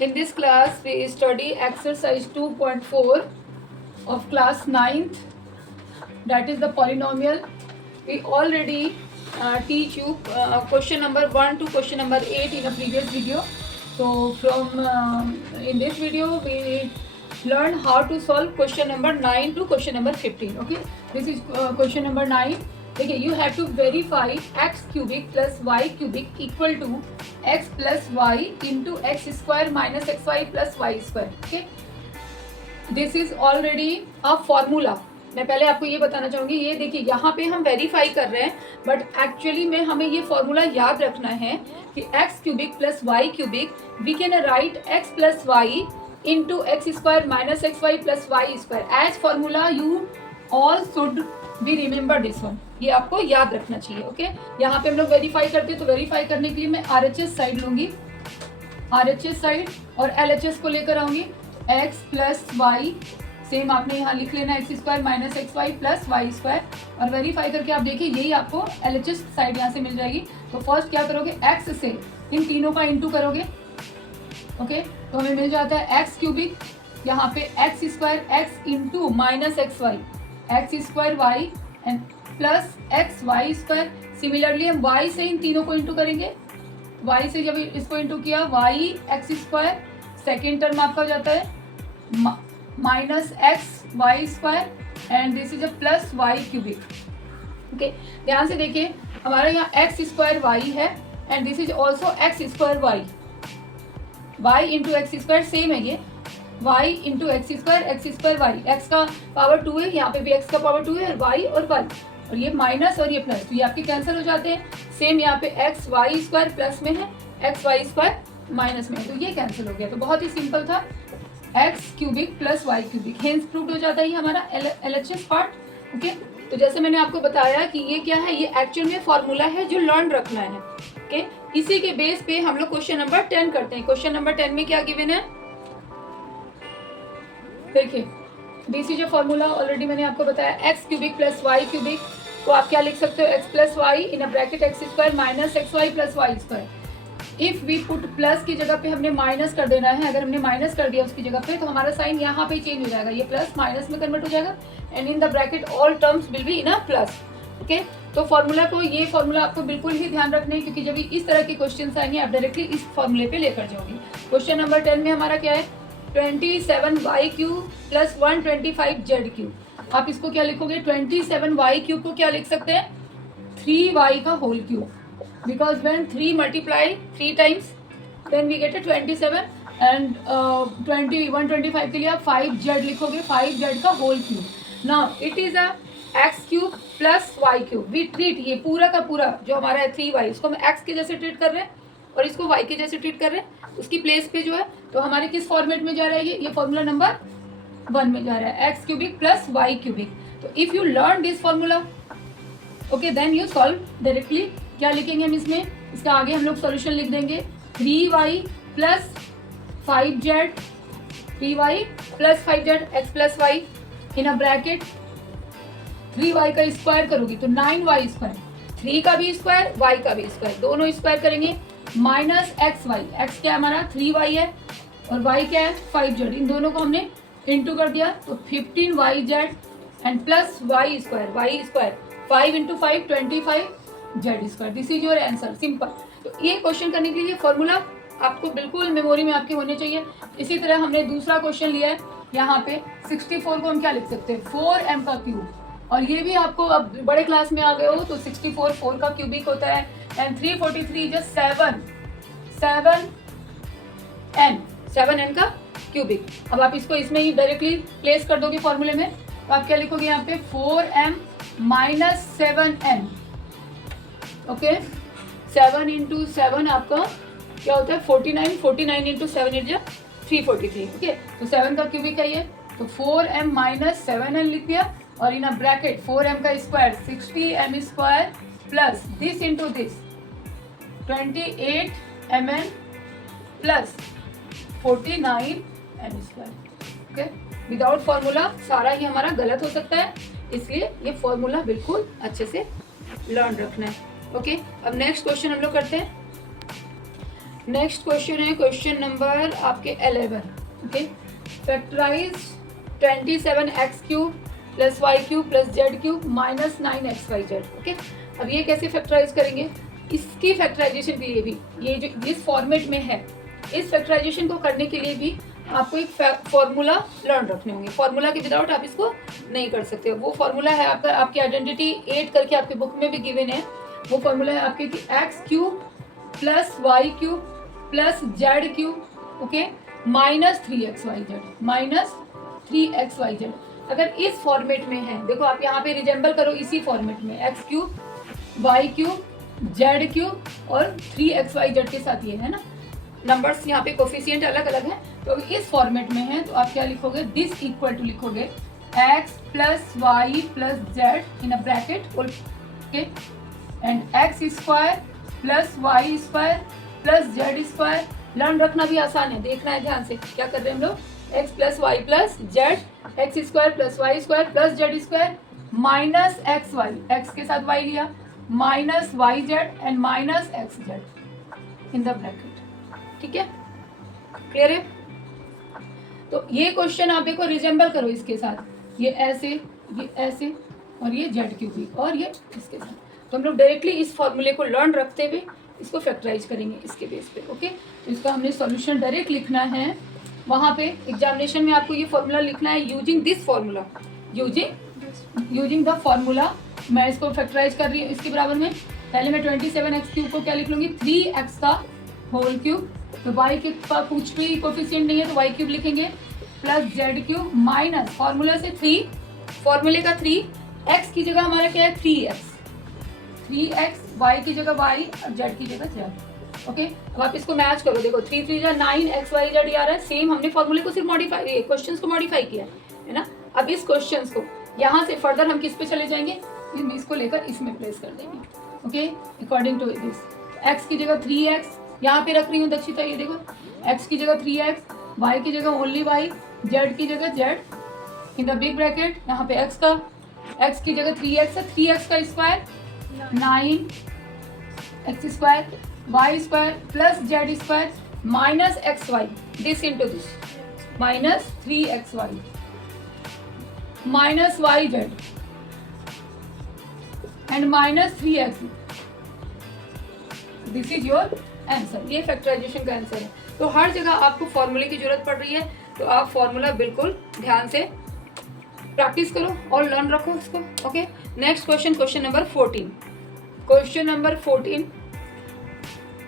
In this class, we study exercise 2.4 of class 9th, that is the polynomial. We already teach you question number 1 to question number 8 in a previous video. So from in this video, we learn how to solve question number 9 to question number 15. Okay, this is question number 9. Okay, you have to verify x cubic plus y cubic equal to x plus y into x square minus xy plus y square. Okay, this is already a formula. मैं पहले आपको ये बताना चाहूँगी, ये देखिए यहाँ पे हम वेरीफाई कर रहे हैं, बट एक्चुअली में हमें ये फॉर्मूला याद रखना है कि x cubic plus y cubic we can write x plus y into x square minus x y plus y square as formula. You all should be remember this one, ये आपको याद रखना चाहिए. ओके, यहाँ पे हम लोग वेरीफाई करते हैं, तो वेरीफाई करने के लिए मैं RHS साइड लूँगी, RHS साइड, और LHS को लेकर आऊँगी. x प्लस वाई सेम आपने यहाँ लिख लेना, x square minus x y plus y square, और वेरीफाई करके आप देखिए यही आपको LHS साइड यहाँ से मिल जाएगी. तो फर्स्ट क्या करोगे, x से इन तीनों का इंटू करोगे. ओके, तो हमें मिल जाता है x क्यूबिक, यहाँ पे x square x into minus x y, x square y and plus x y square. Similarly हम y से इन तीनों को इंटू करेंगे, y से जब इसको इंटू किया y x square, second term आपका हो जाता है minus x y square and this is a plus y cubic. Okay, ध्यान से देखिए हमारा यहाँ एक्स स्क्वायर वाई है and this is also x square y, y into x square same है, ये y into x square y, x का power 2 है, यहाँ पे भी x का पावर 2 है, और y और y, और ये माइनस और ये प्लस, तो ये आपके कैंसिल हो जाते हैं. सेम यहाँ पे एक्स वाई स्क्वायर प्लस में है, एक्स वाई स्क्वायर माइनस में है, तो ये कैंसिल हो गया. तो बहुत ही सिंपल था, x cubic plus y cubic, hence proved हो जाता है ये हमारा LHS पार्ट. ओके, तो जैसे मैंने आपको बताया कि ये क्या है, ये एक्चुअल में फॉर्मूला है जो लर्न रखना है. ओके, इसी के बेस पे हम लोग क्वेश्चन नंबर 10 करते हैं. क्वेश्चन नंबर 10 में क्या गिवन है, देखिए this is a formula, already मैंने आपको बताया, x cubic plus y cubic, तो आप क्या लिख सकते हो, x plus y in a bracket x square minus x y plus y square. If we put plus की जगह पे हमने माइनस कर देना है, अगर हमने माइनस कर दिया उसकी जगह पे, तो हमारा साइन यहाँ पे चेंज हो जाएगा, ये प्लस माइनस में कन्वर्ट हो जाएगा and in the bracket all terms will be in a plus. Okay, तो फॉर्मूला को, ये फॉर्मूला आपको बिल्कुल ही ध्यान रखना है, क्योंकि जब इस तरह के क्वेश्चन आएंगे आप डायरेक्टली इस फॉर्मूले पे लेकर जाओगे. क्वेश्चन नंबर 10 में हमारा क्या है, 27y cube plus 125z cube. आप इसको क्या लिखोगे, 27y क्यूब को क्या लिख सकते हैं, 3y का whole cube, because when 3 multiply 3 times then we get a 27 and 125 के लिए आप 5z लिखोगे, 5z का whole cube. now it is a x cube plus y cube. we treat ये पूरा का पूरा जो हमारा है 3y, इसको हम x के जैसे ट्रीट कर रहे हैं और इसको y के जैसे ट्रीट कर रहे हैं, उसकी प्लेस पे जो है, तो हमारे किस फॉर्मेट में जा रहा है, ये फॉर्मूला नंबर 1 में जा रहा है, x cubic plus y cubic. तो if you learn this formula, okay, then you solve directly. क्या लिखेंगे हम इसमें, इसका आगे हम लोग सॉल्यूशन लिख देंगे, 3y plus 5z, 3y plus 5z x plus y in a bracket 3y का स्क्वायर करोगी तो 9y स्क्वायर, 3 का भी स्क्वायर y का भी स्क्वायर, दोनों स्क्वायर करेंगे, माइनस एक्स वाई, एक्स क्या हमारा 3y है और y क्या है 5z, इन दोनों को हमने इंटू कर दिया तो 15yz and plus y square 5 into 5 25z square. This is your answer, simple. तो ये क्वेश्चन करने के लिए फॉर्मूला आपको बिल्कुल मेमोरी में आपके होने चाहिए. इसी तरह हमने दूसरा क्वेश्चन लिया है, यहाँ पे 64 को हम क्या लिख सकते हैं, 4m का क्यूब, और ये भी आपको अब बड़े क्लास में आ गए हो तो 64 4 का क्यूबिक होता है एंड 343 जो 7n का क्यूबिक. अब आप इसको इसमें ही डायरेक्टली प्लेस कर दोगे फॉर्मूले में, तो आप क्या लिखोगे यहाँ पे 4m minus 7n. Okay, 7 into 7 आपका क्या होता है 49, 49 इंटू 7 इज 343. ओके, तो 7 का क्यूबिक है ये, तो 4m माइनस 7n लिख दिया और इन अ ब्रैकेट 4m का square 60m square plus this into this 28mn plus 49m square. Okay, without formula सारा ही हमारा गलत हो सकता है, इसलिए ये फॉर्मूला बिल्कुल अच्छे से लर्न रखना है. ओके, अब नेक्स्ट क्वेश्चन हम लोग करते हैं. नेक्स्ट क्वेश्चन है क्वेश्चन नंबर आपके 11. Okay, factorise 27x³ plus y³ plus z³ minus 9xyz. Okay, अब ये कैसे फैक्टराइज करेंगे? इसकी फैक्टराइजेशन के लिए भी ये जो जिस फॉर्मेट में है, इस फैक्टराइजेशन को करने के लिए भी आपको एक फॉर्मूला लर्न रखने होंगे. फॉर्मूला के विदाउट आप इसको नहीं कर सकते. वो फॉर्मूला है आपका, आपकी आइडेंटिटी 8 करके आपके बुक में भी गिवन है. वो फॉर्मूला है आपके x³ plus y³ plus z³, okay, minus 3xyz minus 3xyz. अगर इस फॉर्मेट में है, देखो आप यहाँ पे रिजेंबल करो इसी फॉर्मेट में, x³ y³ z³ और 3xyz के साथ ये है ना, नंबर्स यहाँ पे कोफिशिएंट अलग अलग है. तो इस फॉर्मेट में है तो आप क्या लिखोगे? दिस इक्वल टू लिखोगे x plus y plus z in a bracket, okay, and x square plus y square plus z square. Learn रखना भी आसान है, देखना है ध्यान से क्या कर रहे हैं हम लोग. x plus y plus z, x square plus y square plus z square minus x y, x के साथ y लिया, minus y z and minus x z in the bracket. ठीक है, क्लियर है? तो ये क्वेश्चन आप देखो, रिजेंबल करो इसके साथ, ये ऐसे और ये z³ और ये इसके साथ. तो हम लोग डायरेक्टली इस फॉर्मूले को लर्न रखते हुए इसको फैक्टराइज करेंगे इसके बेस पे. ओके, तो इसका हमने सॉल्यूशन डायरेक्ट लिखना है. वहाँ पे एग्जामिनेशन में आपको ये फॉर्मूला लिखना है using this formula, using the formula. मैं इसको फैक्टराइज कर रही हूँ इसके बराबर में. पहले मैं 27x³ को क्या लिख लूँगी? 3x का होल क्यूब. तो y के पास कुछ भी कोफिशिएंट नहीं है तो y³ लिखेंगे प्लस z³ माइनस फॉर्मूला से 3, फॉर्मूले का 3, x की जगह हमारा क्या है? 3x, y की जगह y और z की जगह z. ओके, अब आप इसको मैच करो. देखो 3 3 जा 9xyz आ रहा है. सेम हमने फॉर्मूले को सिर्फ मॉडिफाई, क्वेश्चंस को मॉडिफाई किया है ना. अब इस क्वेश्चंस को यहाँ से फर्दर हम किस पे चले जाएंगे? इसको लेकर इसमें प्लेस कर देंगे. Okay, according to this x की जगह 3x यहाँ पे रख रही हूँ दक्षिता. ये देखो x की जगह 3x, y की जगह ओनली y, z की जगह z in the big bracket. यहाँ पे x की जगह 3x है, 3x का square 9x square y square plus z square minus xy, this into this minus 3xy minus yz and minus 3x. This is your answer. ये factorisation का answer है. तो हर जगह आपको फॉर्मूले की जरूरत पड़ रही है तो आप फॉर्मूला बिल्कुल ध्यान से प्रैक्टिस करो और लर्न रखो इसको. Okay, next question, question number 14. Question number 14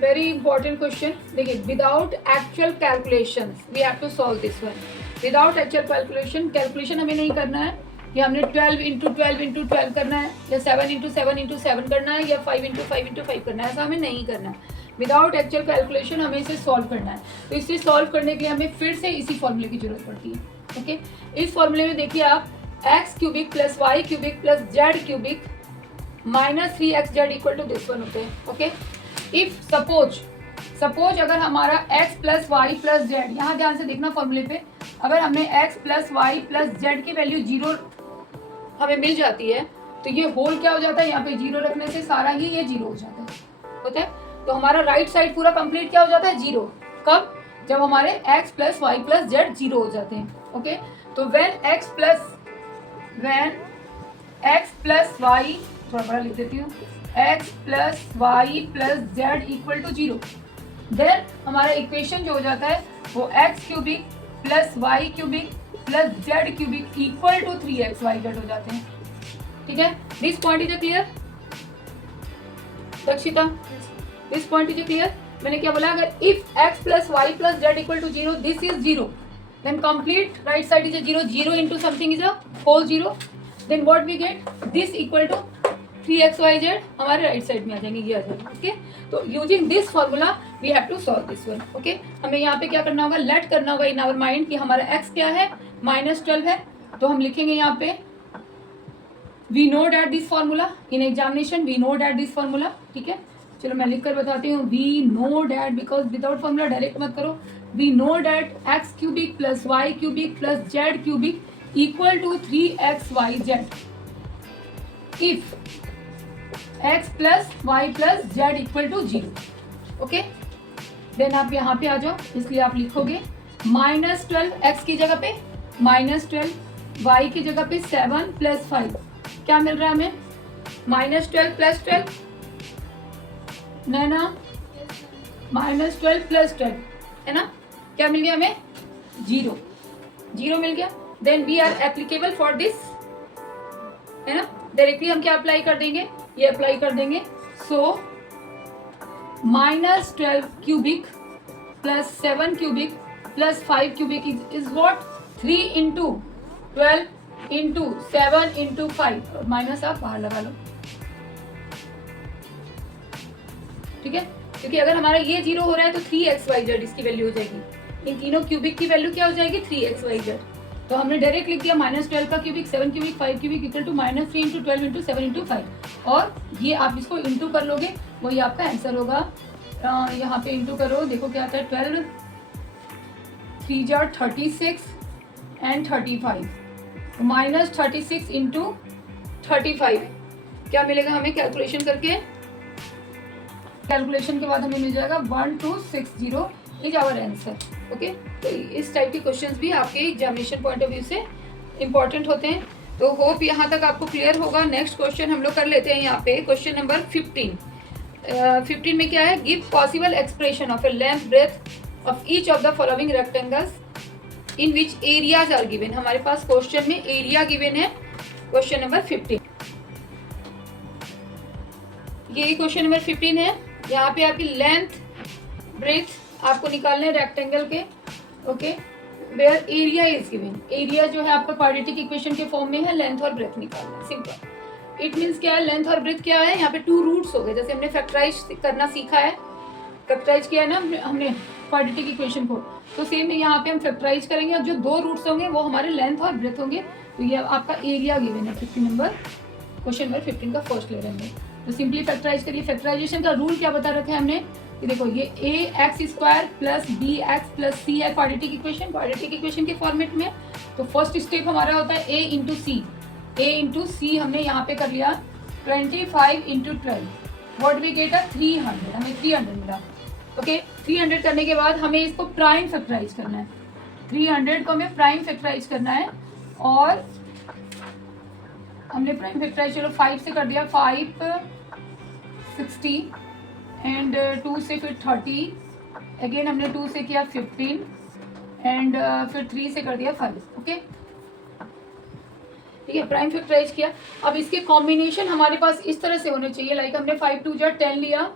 very important question. देखिए, without actual calculation we have to solve this one. Without actual calculation हमें नहीं करना है कि हमने 12 इंटू 12 करना है या 7 इंटू 7 करना है या 5 इंटू 5 करना है. ऐसा हमें नहीं करना है. विदाउट एक्चुअल कैलकुलेशन हमें इसे सॉल्व करना है. तो इसे सॉल्व करने के लिए हमें फिर से इसी फॉर्मूले की जरूरत पड़ती है. ओके, इस फॉर्मूले में देखिए आप x³ plus y³ plus z³ minus 3xz equal to this one होते हैं. ओके, इफ सपोज अगर हमारा x plus y plus z, यहाँ ध्यान से देखना फॉर्मूले पे, अगर हमने x plus y plus z की वैल्यू 0 हमें मिल जाती है तो ये होल क्या हो जाता है? यहाँ पे 0 रखने से सारा ही ये 0 हो जाता है. होता है, तो हमारा राइट साइड पूरा कंप्लीट क्या हो जाता है? 0. कब? जब हमारे x plus y plus z 0 हो जाते हैं. ओके, तो व्हेन x प्लस वाई, थोड़ा बड़ा लिख देती हूँ, x plus y plus z equal to 0, then हमारा इक्वेशन जो हो जाता है वो x³ plus y³ plus z³ equal to 3xyz हो जाते हैं. ठीक है, this point is clear Dakshita? This point is clear? मैंने क्या बोला? अगर if x plus y plus z equal to 0, this is 0, then complete right side is a 0 into something is a whole 0, then what we get? This equal to 3xyz हमारे right side में आ जाएंगे, ये आ जाएगा. Okay, तो using this formula we have to solve this one. Okay, हमें यहाँ पे क्या करना होगा? लेट करना होगा इन आवर माइंड कि हमारा x क्या है? -12 है. तो हम लिखेंगे यहाँ पे we know that this formula in examination, we know that this formula. ठीक है, चलो मैं लिख कर बताती हूँ. We know that, because without formula direct मत करो. We know that x³ plus y³ plus z³ equal to 3xyz if x plus y plus z equal to 0. Okay, then आप यहाँ पे आ जाओ, इसलिए आप लिखोगे -12 x की जगह पे -12, y की जगह पे 7 + 5, क्या मिल रहा है हमें? -12 + 12, नैना -12 + 12 है ना, क्या मिल गया हमें? 0 मिल गया। Then we are applicable for this, है ना, डायरेक्टली हम क्या अप्लाई कर देंगे? ये अप्लाई कर देंगे। सो -12 cubic + 7 cubic + 5 cubic is what? 3 × 12 × 7 × 5, और माइनस आप बाहर लगा लो, ठीक है, क्योंकि अगर हमारा ये 0 हो रहा है तो 3xyz इसकी वैल्यू हो जाएगी। इन तीनों क्यूबिक की वैल्यू क्या हो जाएगी? 3xyz। तो हमने डायरेक्ट लिख दिया -12 का cubic, 7 cubic, 5 cubic equal to -3 × 12 × 7 × 5, और ये आप इसको इंटू कर लोगे, वही आपका आंसर होगा। यहाँ पे इंटू करो, देखो क्या आता है, 12 3 × 36 एंड 35, -36 × 35 क्या मिलेगा हमें? कैलकुलेशन करके, कैलकुलेशन के बाद हमें मिल जाएगा 1260 इज आवर आंसर। ओके, तो इस टाइप के क्वेश्चंस भी आपके एग्जामिनेशन पॉइंट ऑफ व्यू से इंपॉर्टेंट होते हैं। तो होप यहाँ तक आपको क्लियर होगा। नेक्स्ट क्वेश्चन हम लोग कर लेते हैं यहाँ पे, क्वेश्चन नंबर 15। 15 में क्या है? Give possible expression of a length breadth of each of the following rectangles in which areas are given. हमारे पास क्वेश्चन में एरिया गिवन है, क्वेश्चन नंबर 15। ये क्वेश्चन नंबर 15 है। यहाँ पे आपकी लेंथ ब्रेथ आपको निकालने हैं रेक्टेंगल के, okay, where area is given. Area जो है आपका क्वाड्रेटिक इक्वेशन के फॉर्म में है, लेंथ और ब्रेथ निकालना है, सिंपल। इट मीन्स क्या है? लेंथ और ब्रेथ क्या है? यहाँ पे 2 रूट्स हो गए, जैसे हमने फैक्टराइज करना सीखा है, फैक्टराइज किया है ना हमने क्वाड्रेटिक इक्वेशन को, तो सेम यहाँ पे हम फैक्टराइज करेंगे, और जो 2 रूट्स होंगे वो हमारे लेंथ और ब्रेथ होंगे। तो ये आपका एरिया गिवन है 15 नंबर, क्वेश्चन नंबर 15 का फर्स्ट ले रहे हैं। तो सिंपली फैक्टराइज करिए। फैक्टराइजेशन का रूल क्या बता रखा है हमने? कि देखो, ये ax² + bx + c है क्वाड्रेटिक इक्वेशन, क्वाड्रेटिक इक्वेशन के फॉर्मेट में। तो फर्स्ट स्टेप हमारा होता है a × c, a × c हमने यहाँ पे कर लिया 25 × 12, व्हाट वी गेट 300, हमें 300 मिला। ओके, 300 करने के बाद हमें इसको प्राइम फैक्टराइज करना है, 300 को हमें प्राइम फैक्टराइज करना है, और हमने प्राइम फैक्टराइज चलो 5 से कर दिया, 5 60 एंड 2 से फिर 30, अगेन हमने 2 से किया 15 एंड फिर 3 से कर दिया 5। ओके, ठीक है, प्राइम फैक्टराइज किया। अब इसके कॉम्बिनेशन हमारे पास इस तरह से होने चाहिए, लाइक हमने 5 × 2 = 10 लिया,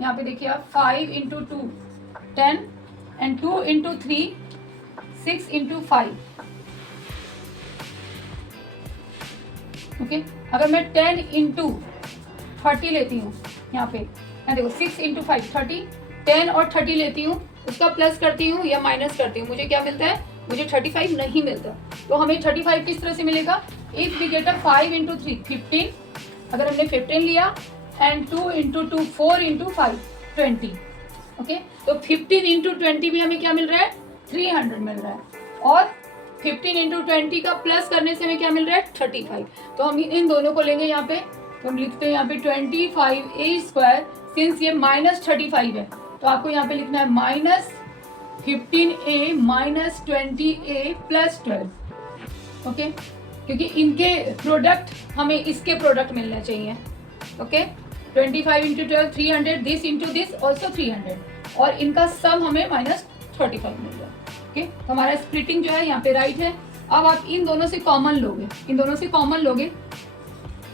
यहाँ पे देखिए आप 5 × 2 10 एंड 2 × 3 6 × 5। ओके, अगर मैं 10 × 30 लेती हूँ, यहाँ पे देखो 6 × 5 30, 10 और 30 लेती हूँ, उसका प्लस करती हूँ या माइनस करती हूँ, मुझे क्या मिलता है? मुझे 35 नहीं मिलता। तो हमें 35 किस तरह से मिलेगा? इफ वी गेट 5 × 3 15, अगर हमने 15 लिया, एंड 2 × 2 4 × 5 20। ओके, तो 15 × 20 भी हमें क्या मिल रहा है? 300 मिल रहा है, और 15 × 20 का प्लस करने से हमें क्या मिल रहा है? 35। तो हम इन दोनों को लेंगे यहाँ पे, तो हम लिखते हैं यहाँ पे 25a², सिंस ये -35 है तो आपको यहाँ पे लिखना है -15a - 20a + 12। ओके, क्योंकि इनके प्रोडक्ट हमें इसके प्रोडक्ट मिलने चाहिए। ओके, 25 × 12 300, दिस × दिस ऑल्सो 300, और इनका सम हमें -35 मिल रहा है। ओके, तो हमारा स्प्लिटिंग जो है यहाँ पे राइट है। अब आप इन दोनों से कॉमन लोगे, इन दोनों से कॉमन लोगे,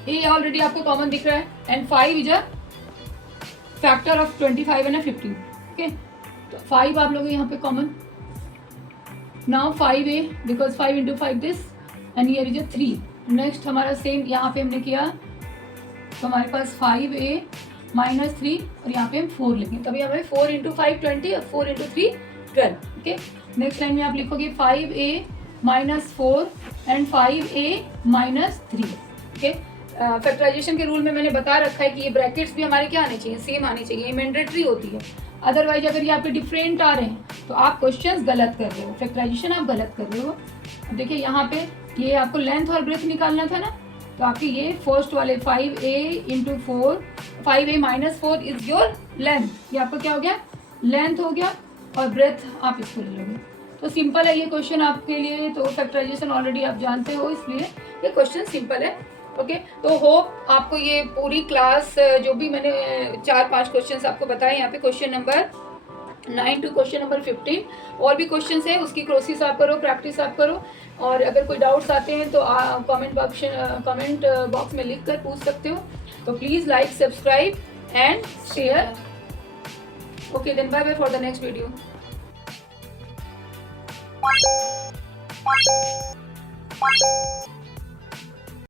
ये ऑलरेडी आपको कॉमन दिख रहा है, and 5 is a factor of 25 and 15। Okay, तो 5 आप लोग यहाँ पे common, now 5a because 5 × 5 this, and here is a 3। Next हमारा सेम यहाँ पे हमने किया, तो हमारे पास 5a - 3, और यहाँ पे हम 4 लिखेंगे, तभी हमें 4 × 5 20 और 4 × 3 12। ओके, नेक्स्ट लाइन में आप लिखोगे 5a - 4 and 5a - 3। Okay, factorization के रूल में मैंने बता रखा है कि ये ब्रैकेट्स भी हमारे क्या आने चाहिए? सेम आने चाहिए, ये मैंडेटरी होती है। अदरवाइज अगर ये आपके डिफरेंट आ रहे हैं तो आप क्वेश्चंस गलत कर रहे हो, फैक्टराइजेशन आप गलत कर रहे हो। अब देखिए यहाँ पे ये आपको लेंथ और ब्रेथ निकालना था ना, तो आपके ये फर्स्ट वाले 5a × 4, 5a - 4 is your length, ये आपको क्या हो गया? लेंथ हो गया और ब्रेथ आप इसको ले लोगे। तो सिंपल है ये क्वेश्चन आपके लिए। तो फैक्टराइजेशन ऑलरेडी आप जानते हो, इसलिए ये क्वेश्चन सिंपल है। ओके, तो होप आपको ये पूरी क्लास जो भी मैंने 4-5 क्वेश्चंस आपको बताए यहाँ पे, question number 9 to question number 15 और भी क्वेश्चंस है, उसकी क्रोसिस आप करो, प्रैक्टिस आप करो। और अगर कोई डाउट्स आते हैं तो कमेंट बॉक्स में लिख कर पूछ सकते हो। तो please like, subscribe and share. Okay, then bye bye for the next video.